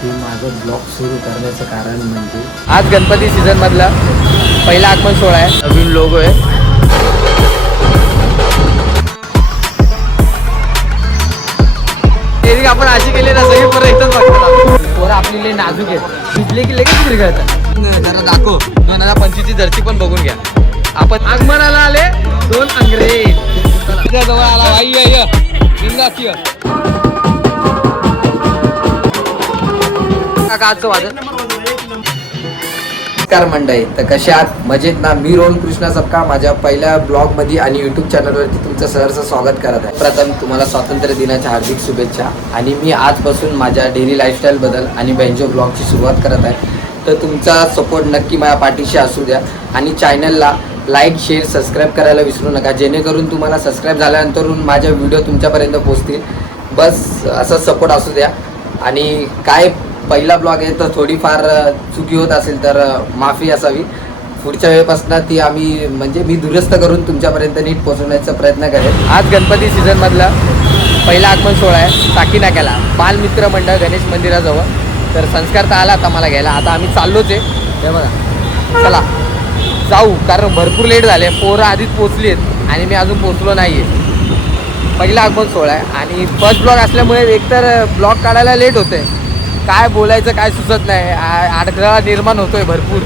की माझं ब्लॉग सुरू करण्याचं कारण म्हणजे आज गणपती सीझन मधला पहिला आगमन सोहळा आहे. नवीन लोगो आहे. ते आपण अशी केली ना सगळी पोरं एकदम बघतात. पोरं आपली लई नाजूक आहेत. भिजले की लगेच फिरगळतात. जरा दाखव 2025 ची धरती पण बघून घ्या. आपण आगमनाला आले 2 अंग्रेज. जवळ आला भाई आजचं वादन. नमस्कार मंडळी, तर कशा आहात? मजेत ना? मी रोहन कृष्णा सबका माझ्या पहिल्या ब्लॉग मध्ये आणि युट्यूब चॅनलवरती तुमचं सहर्ष स्वागत करत आहे. प्रथम तुम्हाला स्वातंत्र्य दिनाच्या हार्दिक शुभेच्छा. आणि मी आजपासून माझ्या डेली लाईफस्टाईल बद्दल आणि बेंजो ब्लॉगची सुरुवात करत आहे. तर तुमचा सपोर्ट नक्की माझ्या पाठीशी असू द्या आणि चॅनलला लाईक शेअर सबस्क्राईब करायला विसरू नका, जेणेकरून तुम्हाला सबस्क्राईब झाल्यानंतर माझ्या व्हिडिओ तुमच्यापर्यंत पोहोचतील. बस असं सपोर्ट असू द्या. आणि काय पहिला ब्लॉग आहे तर थोडीफार चुकी होत असेल तर माफी असावी. पुढच्या वेळेपासून ती आम्ही म्हणजे मी दुरुस्त करून तुमच्यापर्यंत नीट पोहोचवण्याचा प्रयत्न करेन. आज गणपती सीझन मधला पहिला आगमन सोहळा आहे साकी नाक्याला, बालमित्र मंडळ गणेश मंदिराजवळ. तर संस्कार तर आला आता मला घ्यायला. आता आम्ही चाललोच आहे. हे बघा, चला जाऊ, कारण भरपूर लेट झाले. पोरं आधीच पोचली आहेत आणि मी अजून पोचलो नाही आहे. पहिला आगमन सोहळा आहे आणि फर्स्ट ब्लॉग असल्यामुळे एकतर ब्लॉग काढायला लेट होते. काय बोलायचं काय सुचत नाही, अडथळा निर्माण होतोय भरपूर.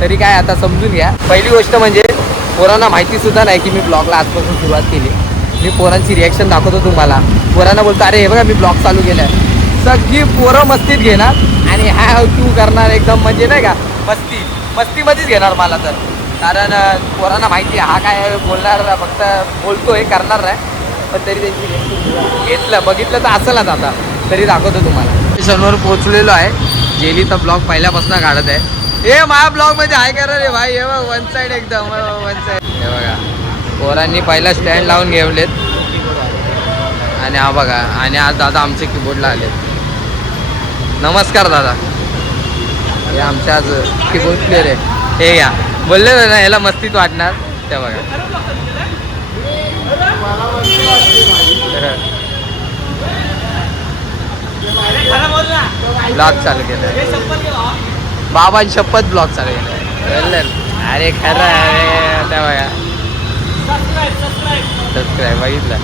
तरी काय आता समजून घ्या. पहिली गोष्ट म्हणजे पोरांना माहितीसुद्धा नाही की मी ब्लॉगला आजपासून सुरुवात केली. मी पोरांची रिॲक्शन दाखवतो तुम्हाला. पोरांना बोलतो अरे हे बघा मी ब्लॉग चालू केला आहे. सगळी पोरं मस्तीत घेणार आणि हा तू करणार एकदम म्हणजे नाही का मस्तीमध्येच घेणार मला तर. कारण पोरांना माहिती आहे हा काय बोलणार, फक्त बोलतोय करणार नाही. पण तरी त्यांची घेतलं बघितलं तर असलच. आता तरी दाखवतो तुम्हाला. स्टेशनवर पोहोचलेलो आहे. जेली तर ब्लॉग पहिल्यापासून काढत आहे. हे माझ्या ब्लॉग मध्ये आहे करा रे भाई. हे बघ वन साईड एकदम वन साईड. हे बघा पोरांनी पहिला स्टँड लावून घेवलेत आणि हा बघा. आणि आज दादा आमचे कीबोर्डला आलेत. नमस्कार दादा. हे आमच्या आज कीबोर्ड प्लेअर आहे. हे घ्या बोलले ना ह्याला मस्तीत वाटणार. त्या बघा ब्लॉग चालू केलाय. बाबांनी शपथ ब्लॉग चालू केलाय. अरे खरं अरे त्या बघा सबस्क्राईब बघितलं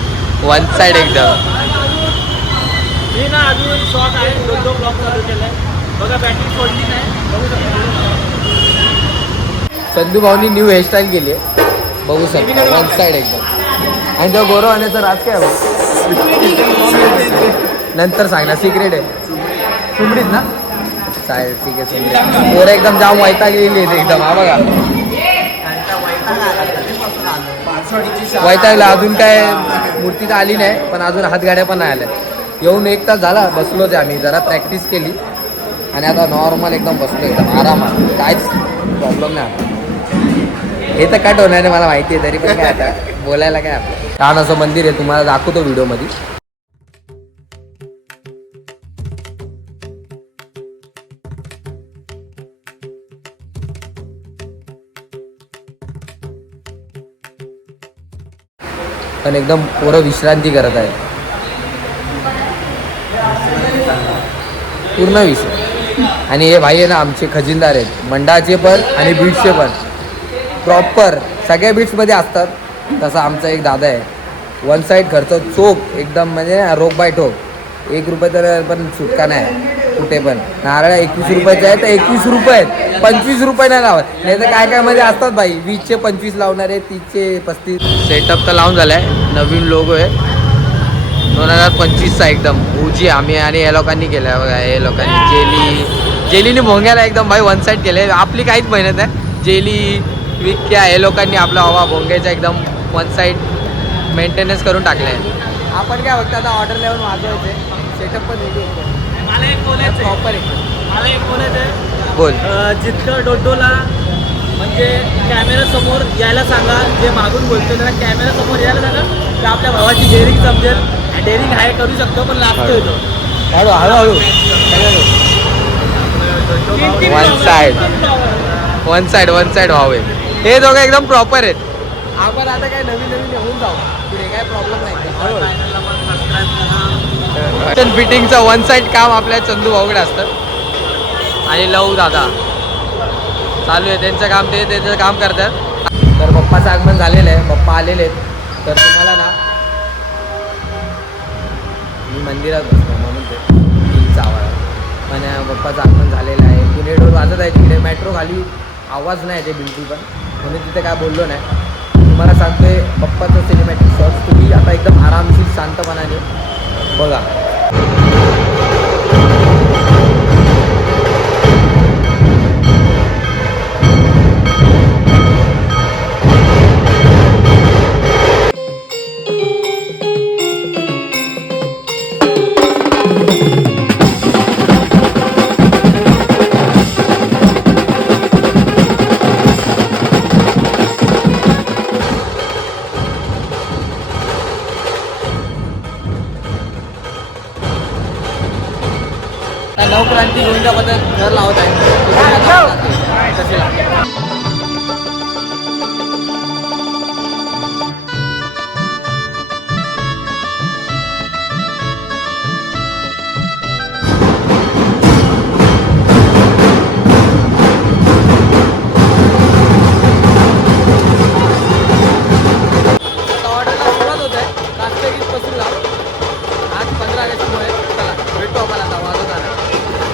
वन साईड एकदम. संधू भाऊनी न्यू हेअरस्टाईल केली आहे बघू शकता. वन साईड एकदम. आणि तो गोरो आणि तर आज काय नंतर सांगणार सिक्रेट आहे. सुमडीत ना चालेल ठीक आहे. सुमडीत पोरं एकदम जाम वैताग गेली एकदम. हा बघा वैतागला. अजून काय मूर्ती तर आली नाही पण अजून हातगाड्या पण नाही आल्या. येऊन 1 तास झाला बसलोच आहे आम्ही. जरा प्रॅक्टिस केली आणि आता नॉर्मल एकदम बसलो एकदम आरामात. काहीच प्रॉब्लेम नाही. आता हे तर कट होणार आहे मला माहिती आहे. तरी पण काय आता बोलायला काय आपलं. छान असं मंदिर आहे, तुम्हाला दाखवतो व्हिडिओमध्ये. पण एकदम पोरं विश्रांती करत आहे पूर्ण विषय. आणि हे भाई आहे ना आमचे खजिनदार आहेत मंडळाचे पण आणि बीट्सचे पण. प्रॉपर सगळ्या बीट्समध्ये असतात. तसा आमचा एक दादा आहे. वन साईड खर्च चोख एकदम म्हणजे रोग बाय ठोक. 1 रुपये तर पण सुटका नाही कुठे पण. नारळ 21 रुपयाचे आहे तर 21 रुपये आहेत. 25 रुपये नाही लावत. नाही तर काय काय मध्ये असतात भाई 20चे 25 लावणारे 30चे 35. सेटअप तर लावून झालाय. नवीन लोगो आहे 2025चा एकदम ओजी. आम्ही आणि या लोकांनी केलं आहे बघा. हे लोकांनी जेलीने भोंग्याला एकदम भाई वन साईड केलं आहे. आपली काहीच मेहनत आहे. जेली विक्या हे लोकांनी आपला हवा भोंग्याचा एकदम वन साईड मेंटेनन्स करून टाकलं आहे. आपण काय फक्त आता ऑर्डर लावून वाजवायचे. सेटअप पण रेडी होतो. मला एक बोलायचं प्रॉपर आहे. मला एक बोलायचं आहे. बोल. जितकं डोडोला म्हणजे कॅमेऱ्यासमोर यायला सांगा. जे मागून बोलतो त्याला कॅमेऱ्यासमोर यायला सांगा तर आपल्या भावाची डेअरिंग समजेल. डेअरिंग हाय करू शकतो पण लागतो येतो. हळूहळू वन साईड व्हावे. हे दोघं एकदम प्रॉपर आहेत. आपण आता काय नवीन होऊन जाऊ पुढे काय प्रॉब्लेम नाही. फिटिंगचं वन साईड काम आपल्या चंदू भाऊकडे असतं आणि लव दादा चालू आहे त्यांचं काम, ते त्यांचं काम करतात. तर बाप्पाचं आगमन झालेलं आहे, बाप्पा आलेले आहेत. तर तुम्हाला ना मी मंदिरात बसतो म्हणून ते टीमचा आवाज, पण बाप्पाचं आगमन झालेलं आहे. पुणे डोर वाजत आहे तिकडे, मेट्रो खाली आवाज नाही ते बिलकुल पण, म्हणून तिथे काय बोललो नाही. तुम्हाला सांगतोय बाप्पाचं सिनेमॅटिक शॉट्स तुम्ही आता एकदम आरामशीर शांतपणाने बघा. नवक्रांती गोविंदाबद्दल घर लावत आहे तसेला.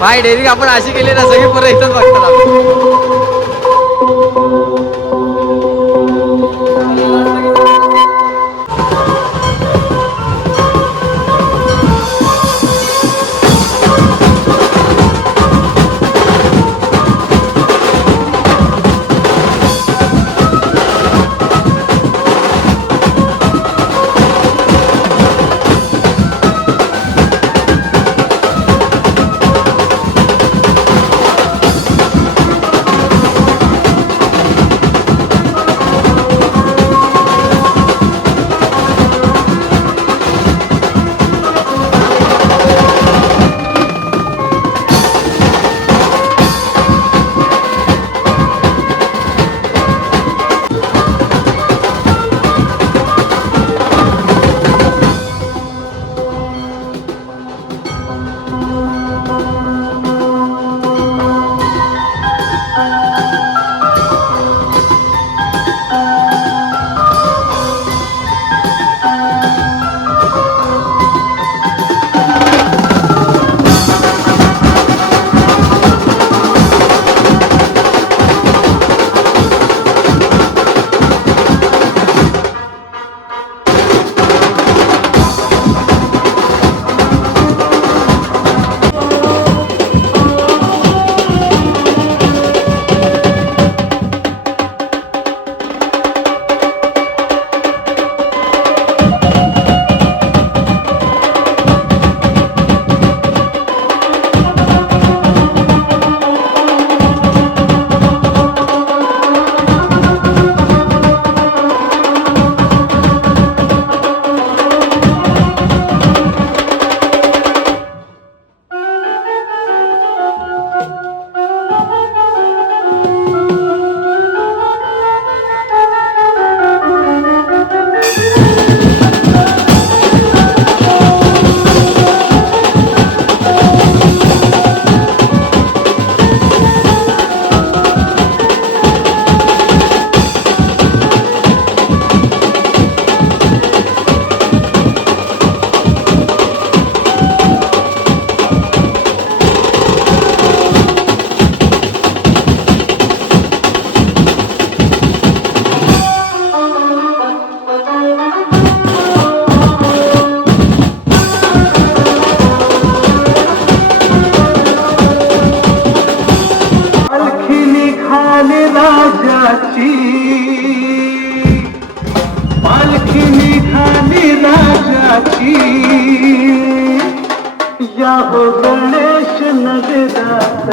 भाई डेअरिंग आपण अशी केली ना, सगळी पोरं इथंच बघतात आपण. या हो गणेश नगरात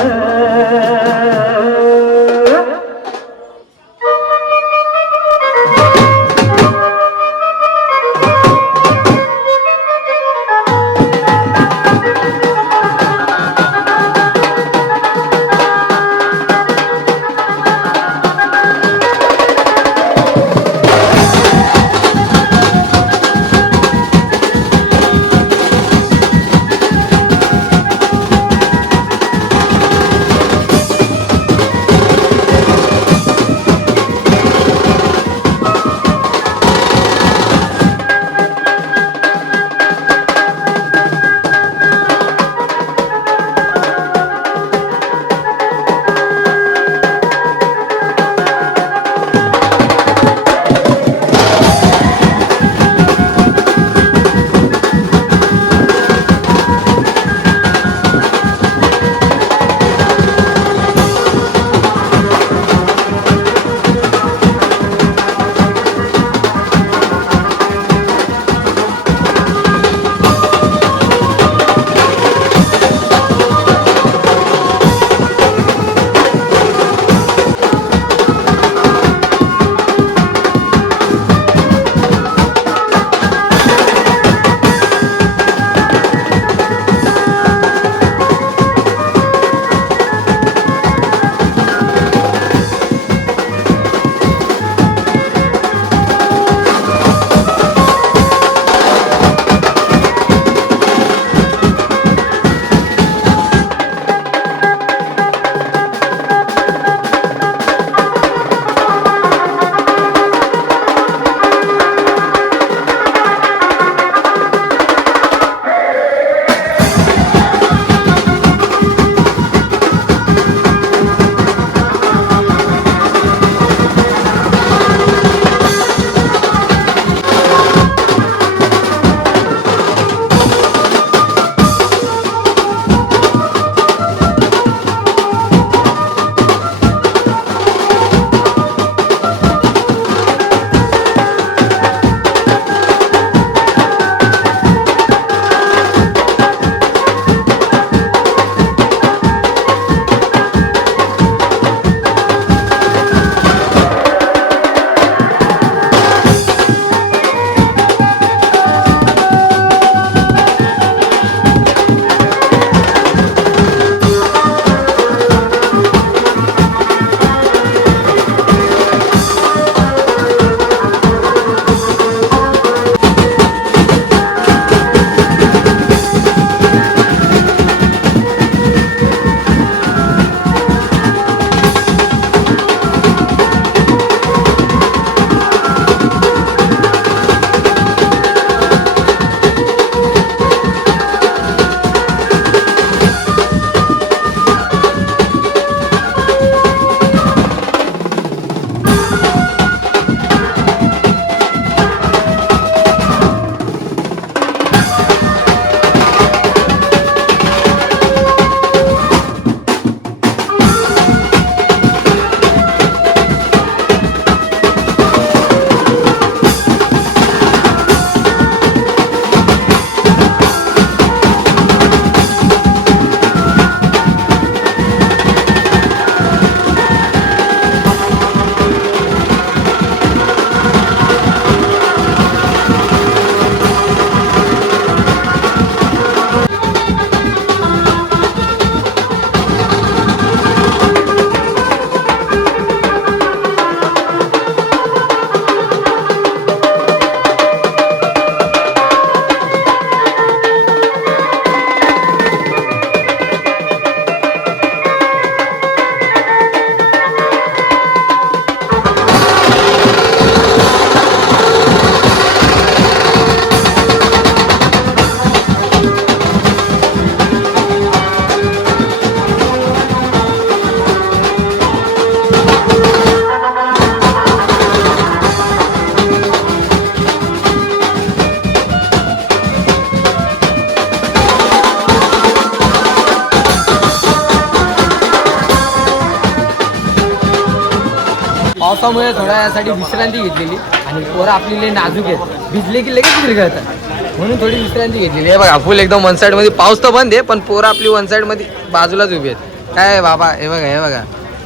पावसामुळे थोड्या यासाठी विश्रांती घेतलेली आणि पोरं आपली लई नाजूक आहेत, भिजले की लगेच विरघळतात म्हणून थोडी विश्रांती घेतलेली. हे बघा फुल एकदम वन साईड मध्ये, पाऊस तर बंद आहे पण पोरं आपली वन साईड मध्ये बाजूलाच उभी आहेत. काय बाबा हे बघा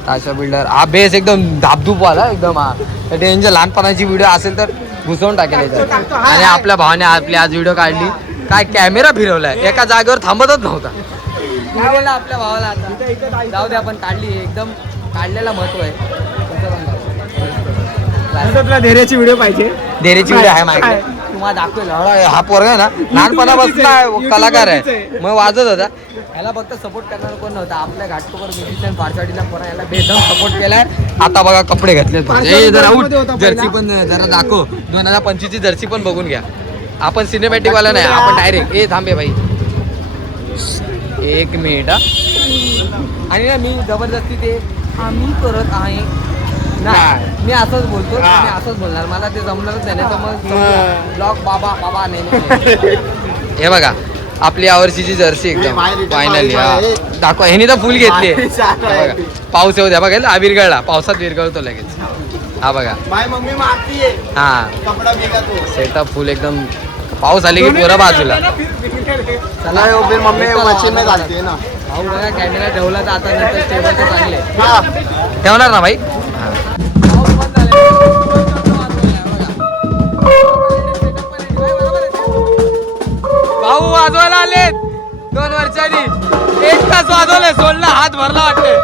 ताशा बिल्डर हा बेस एकदम धापधूपवाला एकदम. हा डेंजर लहानपणाची व्हिडिओ असेल तर घुसवून टाकेल याच्यात. आणि आपल्या भावाने आपली आज व्हिडिओ काढली, काय कॅमेरा फिरवलाय, एका जागेवर थांबतच नव्हता. आपल्या भावाला आता जाऊ दे, आपण काढली एकदम, काढलेला महत्व आहे. धैर्याची व्हिडिओ पाहिजे, डेरीची व्हिडिओ आहे माहिती तुम्हाला दाखवेल. हा पोरगा आहे ना लहानपणापासून कलाकार आहे, मग वाजत होता. याला फक्त सपोर्ट करणार कोण नव्हता, आपल्या घाटकोपर म्युझिशियन पार्साडीला पोरा याला बेदम सपोर्ट केलाय. आता बघा कपडे घातले, जरा उठ, जर्सी पण जरा दाखव, 2025 ची जर्सी पण बघून घ्या. आपण सिनेमॅटिक वाला नाही, आपण डायरेक्ट ए थांबे भाई 1 मिनिट. आणि ना मी जबरदस्ती ते आम्ही करत आहे नाही, मी असंच बोलतो, मी असंच बोलणार, मला ते जमणारच नाही. तर मग ब्लॉग बाबा नाही. हे बघा आपली यावर्षीची जर्सी एकदम फायनली दाखवा. ह्यानी तर फुल घेतली. पाऊस येऊ द्या बघा, हा विरघळला, पावसात विरघळतो लगेच. हा बघा हा सेटअप फुल एकदम, पाऊस आले की पुरा बाजूला. चला मम्मी मशीन में घालते ना भाऊ बघा, कॅमेरा ठेवला तर आता नंतर टेबल चांगले ठेवणार ना भाई. भाऊ वाजवायला आलेत 2 वर्षांनी, 1 तास वाजवलंय, सोडला हात भरला वाटतंय.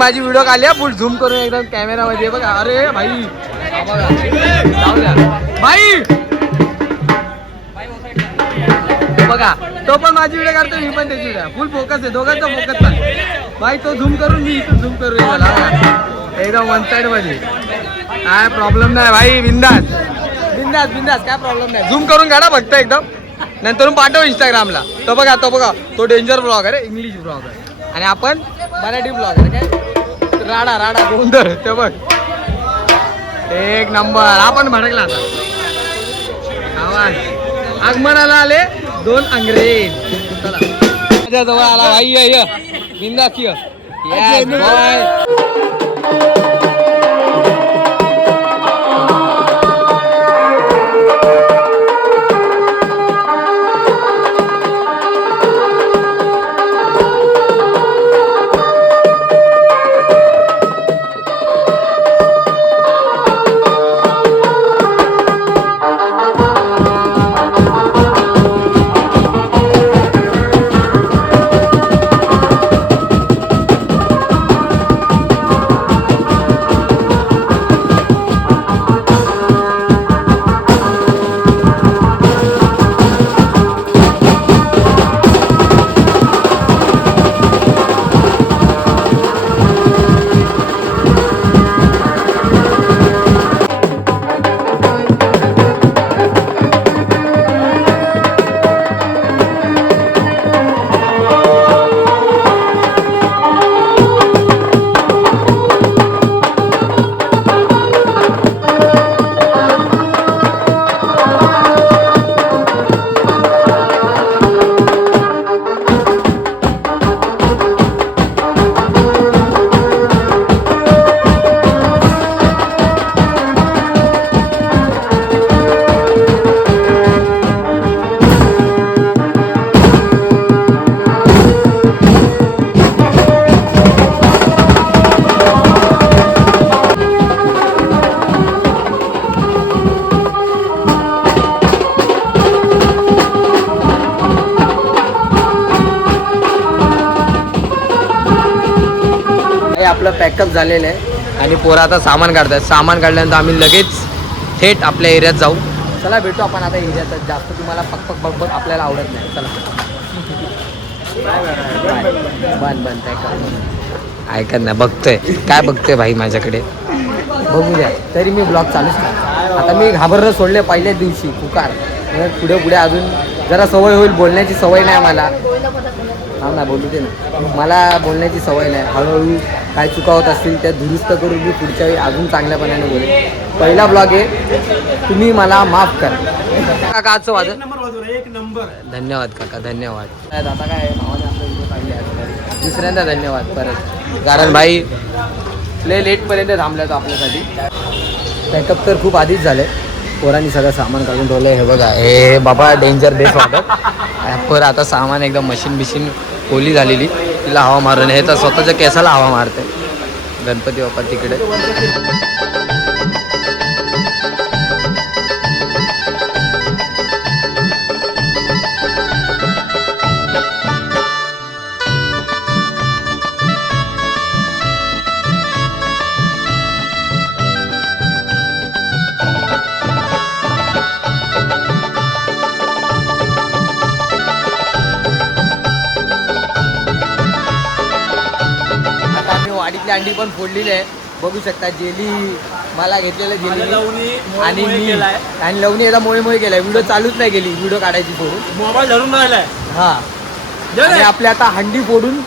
माझी व्हिडिओ काढली फुल झूम करून एकदम कॅमेरा मध्ये बघा. अरे भाई बघा भाई बघा, तो पण माझी व्हिडिओ काढतो, मी पण त्याची व्हिडिओ, फुल फोकस आहे, दोघांचा फोकस पण भाई. तो झूम करून मी इथून झूम करून एकदम वन साइड मध्ये. काय प्रॉब्लेम नाही भाई, बिंदास बिंदास बिंदास, काय प्रॉब्लेम नाही. झूम करून काढा फक्त एकदम, नंतर पाठव इंस्टाग्रामला. तो बघा तो डेंजर ब्लॉगर आहे, इंग्लिश ब्लॉगर, आणि आपण मराठी ब्लॉगर काय राडा राडा गोंधळ. ते बघ एक नंबर. आपण भडकला आता आवाज. आगमनाला आले 2 अंग्रेज. चला माझ्या जवळ आला भाई, ये बिंदास ये. Yes, boy. आपलं पॅकअप झालेलं आहे आणि पोरं आता सामान काढतात. सामान काढल्यानंतर आम्ही लगेच थेट आपल्या एरियात जाऊ. चला भेटू आपण आता एरियात. जास्त तुम्हाला पक बघ आपल्याला आवडत नाही. चला बन पॅकअप. ऐकत नाही, बघतोय काय बघतोय भाई माझ्याकडे, बघू द्या. तरी मी ब्लॉग चालूच नाही. आता मी घाबरलं सोडले पहिल्याच दिवशी पुकार. पुढे पुढे अजून जरा सवय होईल. बोलण्याची सवय नाही मला. हा ना, बोलू दे ना. मला बोलण्याची सवय नाही. हळूहळू काय चुका होत असतील त्या दुरुस्त करून मी पुढच्या वेळी अजून चांगल्यापणाने बोलेन. पहिला ब्लॉग आहे, तुम्ही मला माफ करा. काका आजचं वाजत धन्यवाद काका, धन्यवाद. आता काय भावाने आपलं व्हिडिओ काढले आज, दुसऱ्यांदा धन्यवाद परत. कारण भाई लय लेटपर्यंत थांबला तो आपल्यासाठी. पॅकअप तर खूप आधीच झालं. पोरांनी सगळं सामान काढून ठेवलं. हे बघा, हे बाबा डेंजर बेस वाटत. पर आता सामान एकदम मशीन ओली झालेली, तिला हवा मारून. हे तर स्वतःच्या केसाला हवा मारते. गणपती बाप्पा तिकडे. वाडीतली अंडी पण फोडलेली आहे, बघू शकता. जेली मला घेतलेलं जेली आणि मी आणि लवणी याचा मोळे केलाय. व्हिडिओ चालूच नाही गेली, व्हिडिओ काढायची सोडून मोबाईल धरून राहिलाय. हा, आणि आपल्या आता हंडी फोडून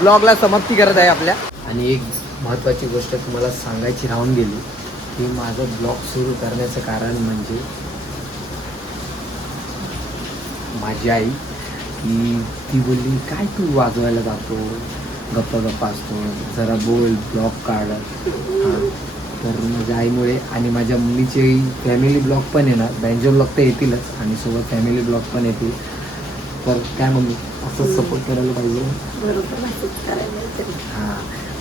ब्लॉगला समाप्ती करत आहे आपल्या. आणि एक महत्त्वाची गोष्ट तुम्हाला सांगायची राहून गेली की माझं ब्लॉग सुरू करण्याचं कारण म्हणजे माझी आई. ती बोलली काय तू वाजवायला जातो, गप्पा असतो, जरा बोल, ब्लॉग काढ. हां, तर माझ्या आईमुळे आणि माझ्या मम्मीचे फॅमिली ब्लॉग पण येणार. बँजो ब्लॉग तर येतीलच आणि सोबत फॅमिली ब्लॉग पण येतील. तर काय मम्मी असंच सपोर्ट करायला पाहिजे. हां,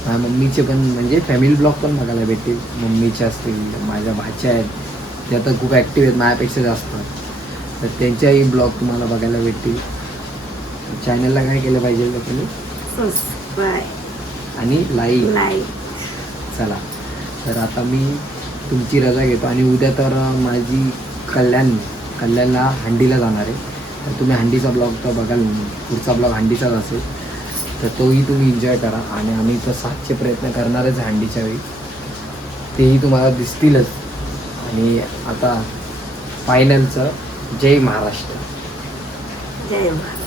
माझ्या मम्मीचे पण म्हणजे फॅमिली ब्लॉग पण बघायला भेटतील. मम्मीचे असतील, माझ्या भाच्या आहेत, त्या तर खूप ॲक्टिव्ह आहेत माझ्यापेक्षा जास्त. तर त्यांच्याही ब्लॉग तुम्हाला बघायला भेटतील. चॅनलला काय केलं पाहिजे तुम्ही? आणि लाईक. चला, तर आता मी तुमची रजा घेतो आणि उद्या तर माझी कल्याणला हंडीला जाणार आहे. तर तुम्ही हंडीचा ब्लॉग तर बघाल, पुढचा ब्लॉग हंडीचाच असेल. तर तोही तुम्ही एन्जॉय करा. आणि आम्ही तर 7चे प्रयत्न करणारच हंडीच्या वेळी. तेही तुम्हाला दिसतीलच. आणि आता फायनलचं जय महाराष्ट्र. जय महाराज.